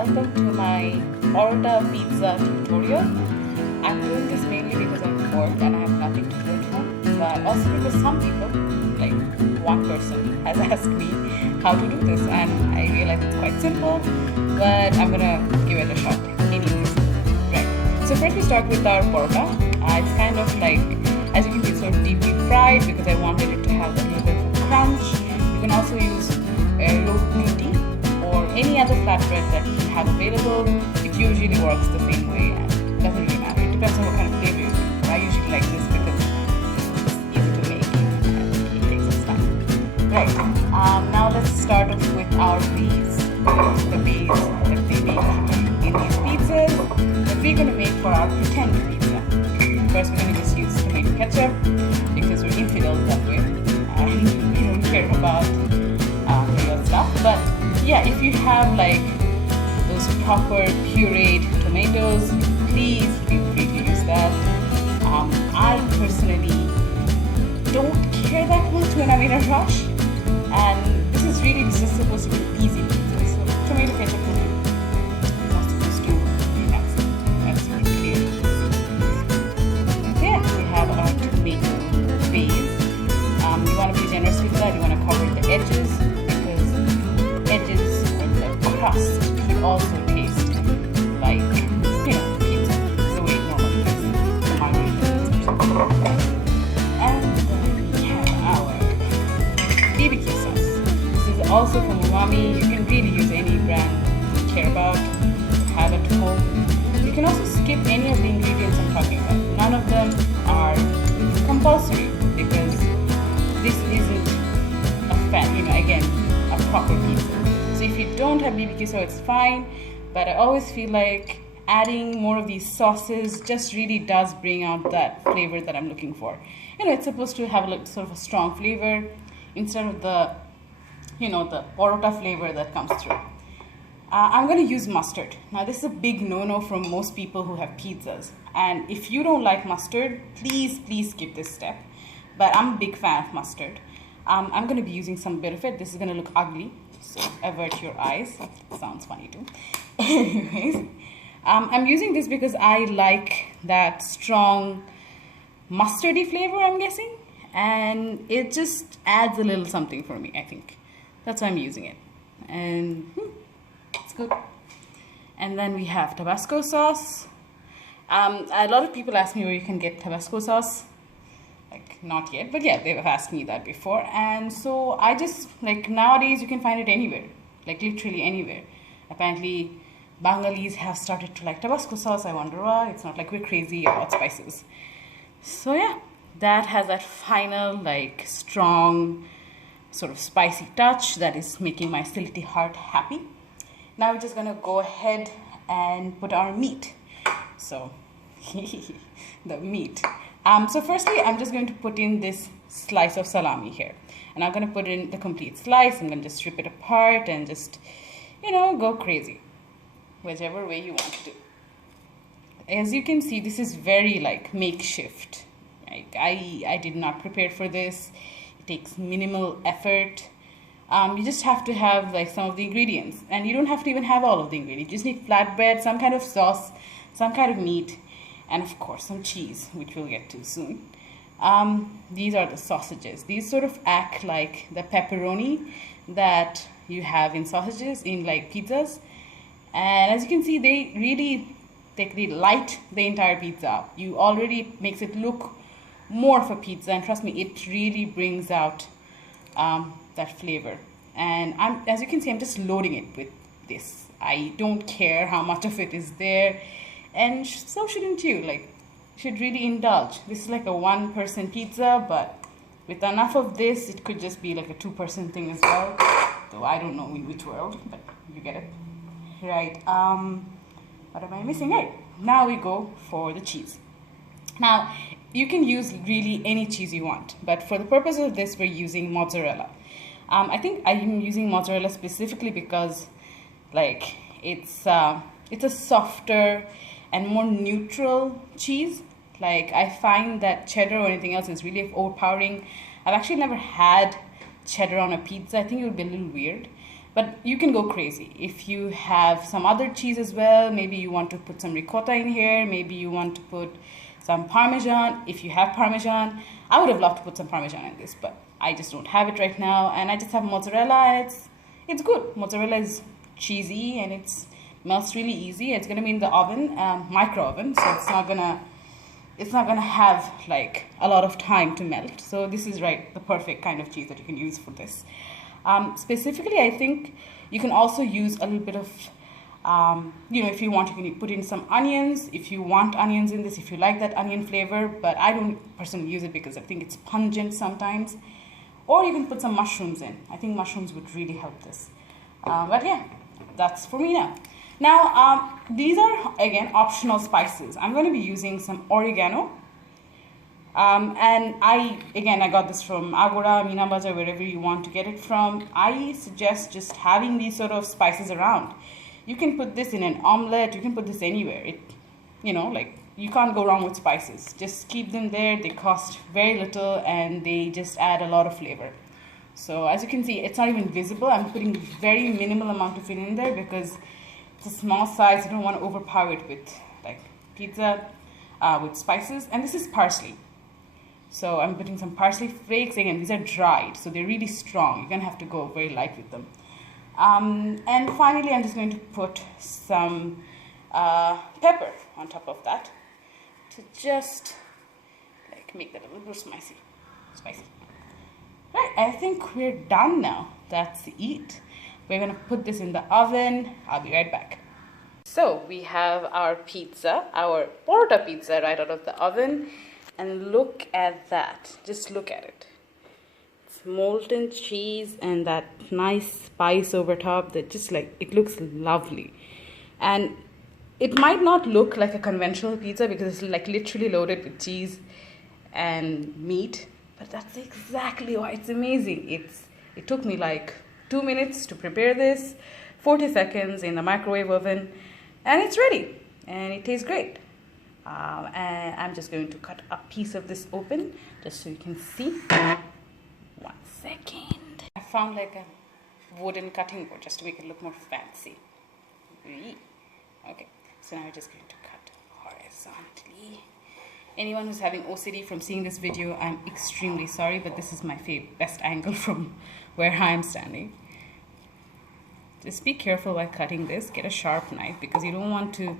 welcome to my Porota pizza tutorial. I'm doing this mainly because I'm bored and I have nothing to do at home, but also because some people, like one person, has asked me how to do this, and I realize it's quite simple, but I'm gonna give it a shot anyways. Right, so first we start with our Porota. It's kind of like, as you can see, sort of deeply fried because I wanted it to have a little bit of a crunch. You can also use ruti or any other flatbread that you have available. It usually works the same way and doesn't really matter. It depends on what kind of flavor you do. I usually like this because it's easy to make and it takes its time. Right, now let's start off with our base. The base that they make in these pizzas that we're going to make for our pretend pizza. First, we're going to just use tomato ketchup because we're infidels that way and we don't care about real stuff. But yeah, if you have like those proper pureed tomatoes, please feel free to use that. I personally don't care that much when I'm in a rush, and this is really just supposed to be easy pizza. So tomato ketchup is not supposed to be fancy. That's pretty clear. Okay, we have our tomato base. You want to be generous with that. You want to cover the edges because edges and the crust should also taste like, pizza, the way it normally is. The margarita. And then we have our BBQ sauce. This is also from umami. You can really use any brand you care about, have at home. You can also skip any of the ingredients I'm talking about. None of them are compulsory because this isn't a proper pizza. So if you don't have BBQ sauce, it's fine, but I always feel like adding more of these sauces just really does bring out that flavor that I'm looking for. It's supposed to have sort of a strong flavor instead of the Porota flavor that comes through. I'm going to use mustard. Now this is a big no-no from most people who have pizzas, and if you don't like mustard, please skip this step. But I'm a big fan of mustard. I'm going to be using some bit of it. This is going to look ugly, so avert your eyes. Sounds funny too. Anyways, I'm using this because I like that strong mustardy flavor, I'm guessing. And it just adds a little something for me, I think. That's why I'm using it. And it's good. And then we have Tabasco sauce. A lot of people ask me where you can get Tabasco sauce. Not yet, but yeah, they've asked me that before, and so I just, nowadays you can find it anywhere, literally anywhere. Apparently Bengalis have started to like Tabasco sauce. I wonder why. It's not like we're crazy about spices. So yeah, that has that final strong sort of spicy touch that is making my silty heart happy. Now we're just gonna go ahead and put our meat. So the meat. So firstly, I'm just going to put in this slice of salami here. And I'm going to put in the complete slice. I'm going to just strip it apart and just, go crazy. Whichever way you want to do. As you can see, this is very makeshift. I did not prepare for this. It takes minimal effort. You just have to have some of the ingredients. And you don't have to even have all of the ingredients. You just need flatbread, some kind of sauce, some kind of meat, and of course some cheese, which we'll get to soon. These are the sausages. These sort of act like the pepperoni that you have in sausages, in pizzas. And as you can see, they really light the entire pizza up. You already makes it look more of a pizza, and trust me, it really brings out that flavor. And as you can see, I'm just loading it with this. I don't care how much of it is there. And so shouldn't you. Should really indulge. This is a one-person pizza, but with enough of this, it could just be a two-person thing as well. Though I don't know in which world, but you get it. Right. What am I missing? Right. Now we go for the cheese. Now, you can use really any cheese you want, but for the purpose of this, we're using mozzarella. I think I'm using mozzarella specifically because, it's a softer and more neutral cheese. I find that cheddar or anything else is really overpowering. I've actually never had cheddar on a pizza. I think it would be a little weird. But you can go crazy. If you have some other cheese as well, maybe you want to put some ricotta in here, maybe you want to put some Parmesan. If you have Parmesan, I would have loved to put some Parmesan in this, but I just don't have it right now, and I just have mozzarella, and it's good. Mozzarella is cheesy, and it melts really easy. It's gonna be in the oven, micro oven, so it's not gonna have like a lot of time to melt. So this is the perfect kind of cheese that you can use for this. Specifically, I think you can also use a little bit of, if you want, you can put in some onions. If you want onions in this, if you like that onion flavor, but I don't personally use it because I think it's pungent sometimes. Or you can put some mushrooms in. I think mushrooms would really help this. But yeah, that's for me now. Now, these are, again, optional spices. I'm going to be using some oregano. And I got this from Agora, Mina Bazaar, wherever you want to get it from. I suggest just having these sort of spices around. You can put this in an omelette. You can put this anywhere. You can't go wrong with spices. Just keep them there. They cost very little and they just add a lot of flavor. So as you can see, it's not even visible. I'm putting very minimal amount of it in there because it's a small size. You don't want to overpower it with like pizza with spices. And this is parsley. So I'm putting some parsley flakes. Again, these are dried, so they're really strong. You're going to have to go very light with them. And finally, I'm just going to put some pepper on top of that to just like make that a little bit spicy. Right, I think we're done now. That's it. We're going to put this in the oven. I'll be right back. So we have our pizza, our Porota pizza right out of the oven. And look at that. Just look at it. It's molten cheese and that nice spice over top that just like, it looks lovely. And it might not look like a conventional pizza because it's like literally loaded with cheese and meat. But that's exactly why it's amazing. It took me like 2 minutes to prepare this, 40 seconds in the microwave oven, and it's ready. And it tastes great. And I'm just going to cut a piece of this open just so you can see. 1 second. I found like a wooden cutting board just to make it look more fancy. Okay, so now we're just going to cut horizontally. Anyone who's having OCD from seeing this video, I'm extremely sorry, but this is my best angle from where I am standing. Just be careful while cutting this. Get a sharp knife because you don't want to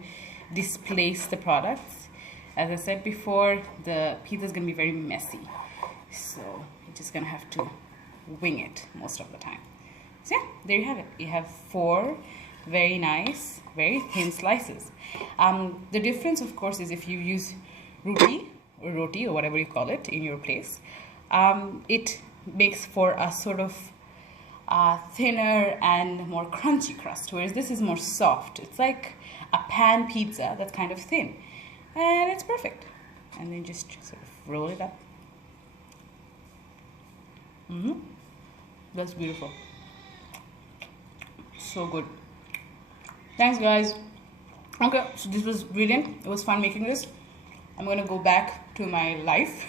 displace the products. As I said before, the pizza is going to be very messy, so you're just going to have to wing it most of the time. So yeah, there you have it. You have 4 very nice, very thin slices. The difference, of course, is if you use ruti or roti or whatever you call it in your place, it makes for a sort of thinner and more crunchy crust, whereas this is more soft. It's like a pan pizza that's kind of thin, and it's perfect. And then just sort of roll it up. That's beautiful. So good. Thanks, guys. Okay, so this was brilliant. It was fun making this. I'm gonna go back to my life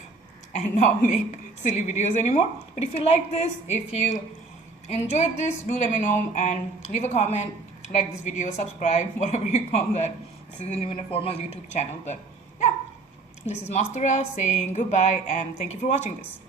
and not make silly videos anymore. But if you like this, if you enjoyed this, do let me know and leave a comment, like this video, subscribe, whatever you call that. This isn't even a formal YouTube channel, but yeah. This is Mastura saying goodbye and thank you for watching this.